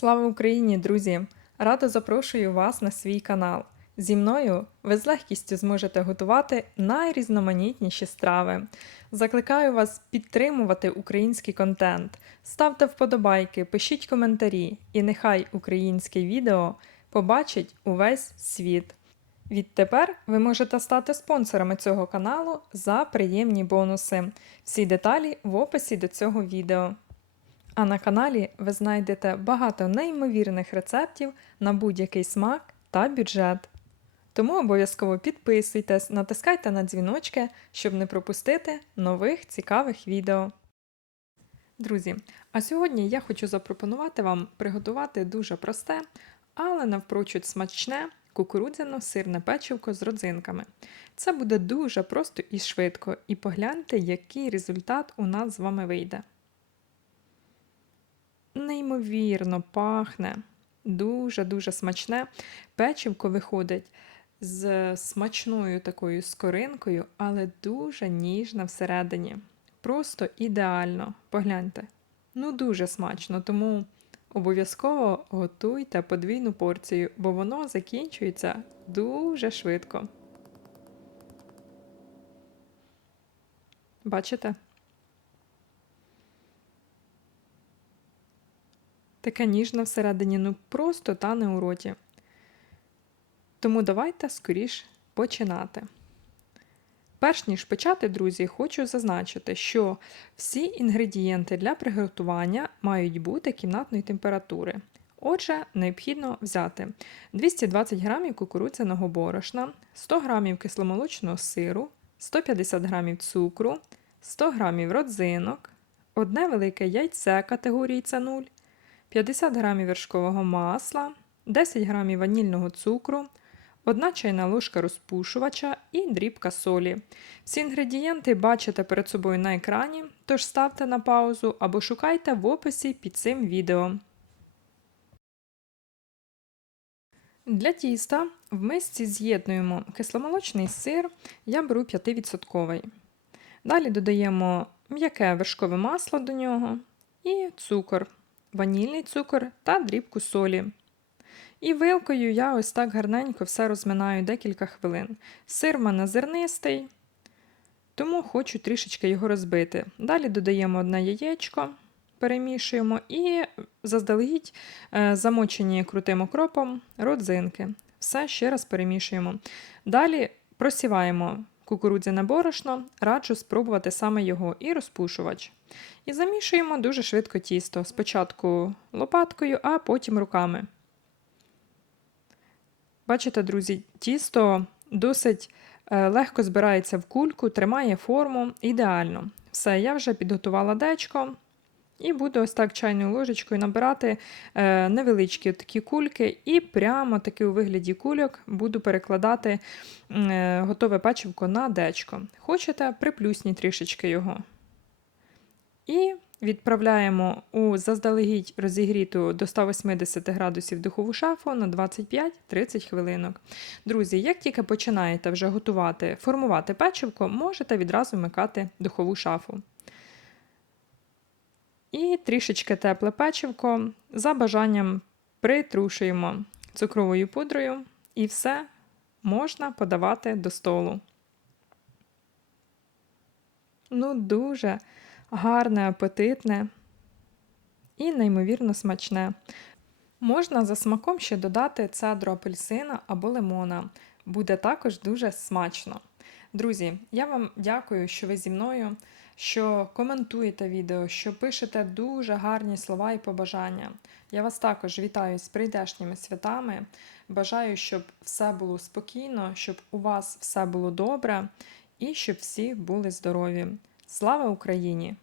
Слава Україні, друзі! Радо запрошую вас на свій канал. Зі мною ви з легкістю зможете готувати найрізноманітніші страви. Закликаю вас підтримувати український контент. Ставте вподобайки, пишіть коментарі, і нехай українське відео побачить увесь світ. Відтепер ви можете стати спонсорами цього каналу за приємні бонуси. Всі деталі в описі до цього відео. А на каналі ви знайдете багато неймовірних рецептів на будь-який смак та бюджет. Тому обов'язково підписуйтесь, натискайте на дзвіночки, щоб не пропустити нових цікавих відео. Друзі, а сьогодні я хочу запропонувати вам приготувати дуже просте, але навпрочуд смачне кукурудзяно-сирне печивко з родзинками. Це буде дуже просто і швидко, і погляньте, який результат у нас з вами вийде неймовірно пахне, дуже-дуже смачне. Печивко виходить з смачною такою скоринкою, але дуже ніжна всередині. Просто ідеально. Погляньте. Ну, дуже смачно, тому обов'язково готуйте подвійну порцію, бо воно закінчується дуже швидко. Бачите? Така ніжна всередині, ну просто тане у роті. Тому давайте скоріш починати. Перш ніж почати, друзі, хочу зазначити, що всі інгредієнти для приготування мають бути кімнатної температури. Отже, необхідно взяти 220 г кукурудзяного борошна, 100 г кисломолочного сиру, 150 г цукру, 100 г родзинок, одне велике яйце категорії С0, 50 г вершкового масла, 10 г ванільного цукру, 1 чайна ложка розпушувача і дрібка солі. Всі інгредієнти бачите перед собою на екрані, тож ставте на паузу або шукайте в описі під цим відео. Для тіста в мисці з'єднуємо кисломолочний сир, я беру 5%. Далі додаємо м'яке вершкове масло до нього і цукор ванільний цукор та дрібку солі. І вилкою я ось так гарненько все розминаю декілька хвилин. Сир в мене зернистий, тому хочу трішечки його розбити. Далі додаємо одне яєчко, перемішуємо і заздалегідь е, замочені крутим окропом родзинки. Все ще раз перемішуємо. Далі просіваємо кукурудзяне борошно, раджу спробувати саме його і розпушувач. І замішуємо дуже швидко тісто. Спочатку лопаткою, а потім руками. Бачите, друзі, тісто досить е, легко збирається в кульку, тримає форму ідеально. Все, я вже підготувала дечко. І буду ось так чайною ложечкою набирати е, невеличкі такі кульки, і прямо таки у вигляді кульок буду перекладати е, готове печивко на дечко. Хочете, приплюсніть трішечки його. І відправляємо у заздалегідь розігріту до 180 градусів духову шафу на 25-30 хвилинок. Друзі, як тільки починаєте вже готувати, формувати печивко, можете відразу вмикати духову шафу. І трішечки тепле печивко за бажанням притрушуємо цукровою пудрою, і все можна подавати до столу. Ну, дуже гарне, апетитне і неймовірно смачне. Можна за смаком ще додати цедру апельсина або лимона. Буде також дуже смачно. Друзі, я вам дякую, що ви зі мною, що коментуєте відео, що пишете дуже гарні слова і побажання. Я вас також вітаю з прийдешніми святами. Бажаю, щоб все було спокійно, щоб у вас все було добре і щоб всі були здорові. Слава Україні!